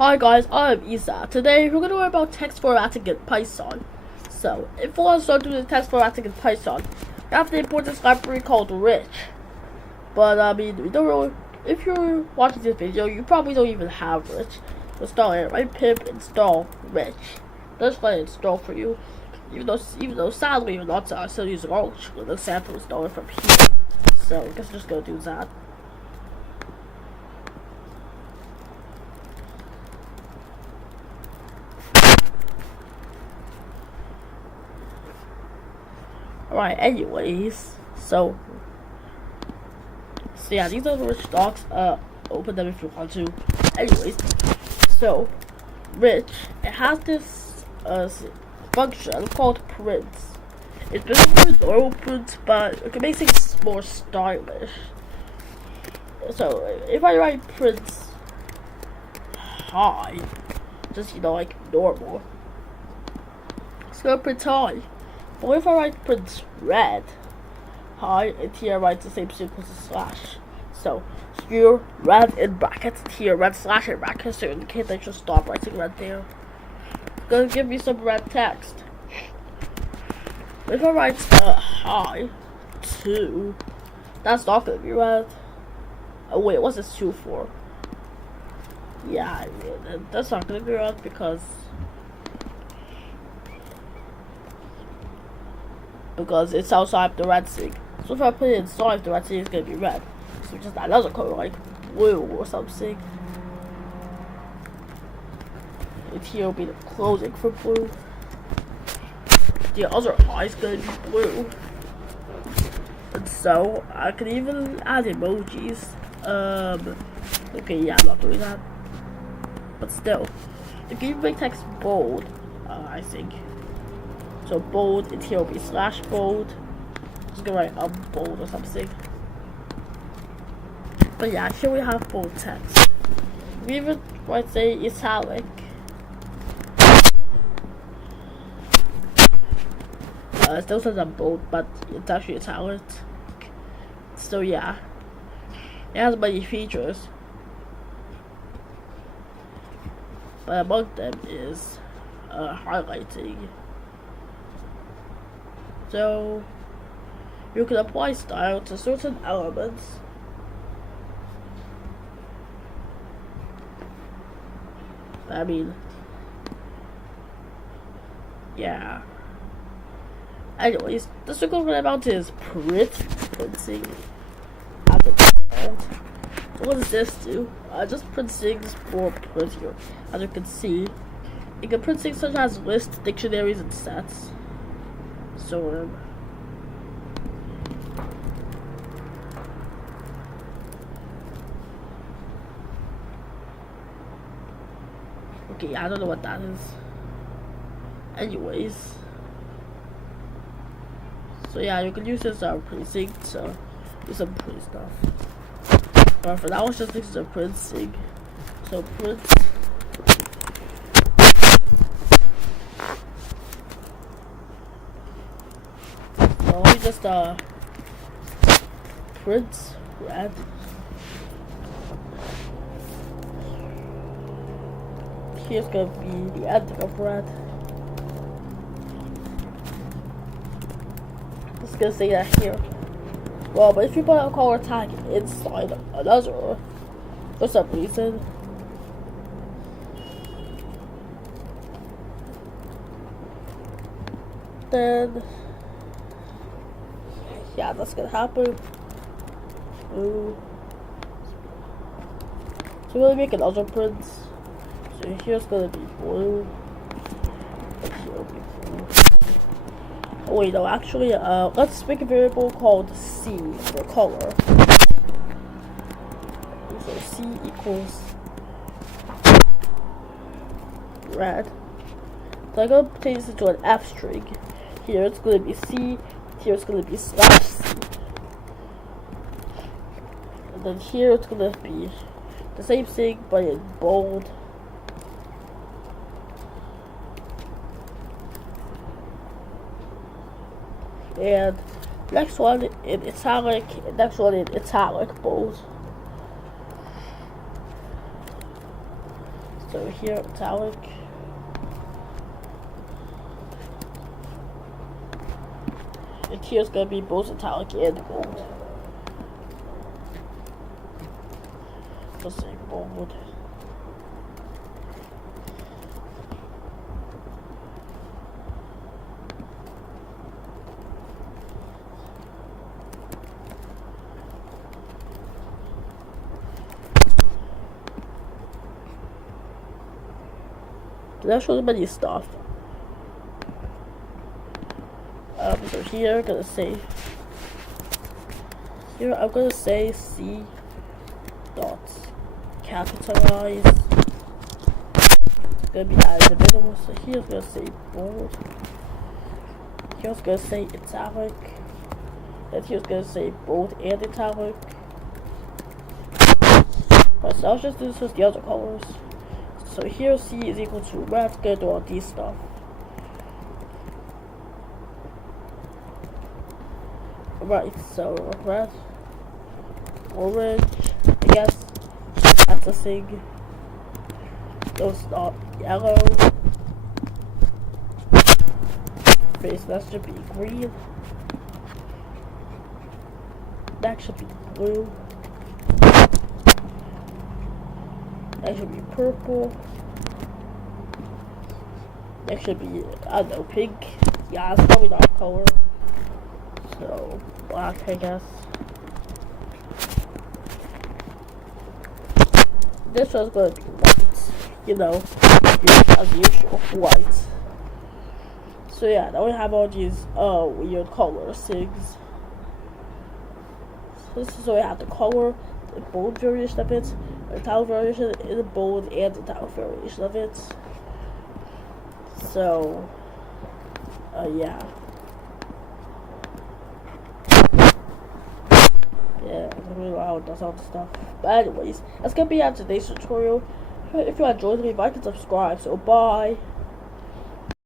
Hi guys, I'm Isa. Today we're going to learn about text formatting in Python. So, if we want to start doing text formatting in Python, we have to import this library called rich. But we don't really, if you're watching this video, you probably don't even have rich. Install it, right? Pip install rich. Let's let it install for you. Even though sadly you're not still using Arch, we'll sample install it from here. So I guess I'm just gonna do that. Alright, anyways, so yeah, these are the rich docs. Open them if you want to. Anyways, so rich, it has this function called prints. It's basically normal prints, but it can make things more stylish. So if I write prints high, just like normal, it's gonna print high. But if I write print red high, and here I write the same thing as a slash. So here red in brackets, and here red slash in brackets, so in case I just stop writing red there. It's gonna give me some red text. If I write high 2, that's not gonna be red. Oh wait, what's this 2 for? Yeah, that's not gonna be red because it's outside the red sig. So if I put it inside the red sig, it's gonna be red. So just another color like blue or something. And here will be the closing for blue. The other eye is gonna be blue. And so I can even add emojis. Okay, yeah, I'm not doing that. But still, if you make text bold, I think. So bold, and here will be slash bold. Just gonna write bold or something. But yeah, here we have bold text. We even might say italic. It still says I'm bold, but it's actually italic. So yeah, it has many features. But among them is highlighting. So you can apply style to certain elements. I mean, yeah. Anyways, the second one about is printing. So what does this do? Just print things for printing. As you can see, you can print things such as lists, dictionaries, and sets. So okay, I don't know what that is. Anyways, so yeah, you can use this printing to do some pretty stuff. But for now, it's just this is printing. So print. So let me just print red. Here's gonna be the end of red. It's gonna say that here. Well, but if you put a color tag inside another for some reason, then yeah, that's gonna happen. Ooh. So we're gonna make another print. So here's gonna be blue. And here will be blue. Oh wait, no, actually, let's make a variable called C for color. So C equals red. So I'm gonna change this into an F string. Here it's gonna be C. Here it's gonna be slash C. And then here it's gonna be the same thing but in bold. And next one in italic, next one in italic bold. So here, italic. And here's gonna be both italic and bold. Let's say bold. That shows many stuff. So here I'm gonna say C dots capitalize. It's gonna be added in the middle. So here's gonna say bold. Here's gonna say italic. And here's gonna say bold and italic. But so I'll just do this with the other colors. So here C is equal to red. Gonna do all these stuff. Right, so red, orange, I guess that's a thing. Those not yellow. Face that should be green. That should be blue. That should be purple. That should be, I don't know, pink. Yeah, it's probably not a color. So, black, I guess. This one's gonna be white. You know, as usual, white. So yeah, now we have all these weird color things. So this is where we have the color, the bold variation of it, the italic variation, and the bold and the italic variation of it. So, yeah. Yeah, I really know how it does all the stuff. But anyways, that's gonna be our today's tutorial. If you enjoyed, leave a like and subscribe. So bye.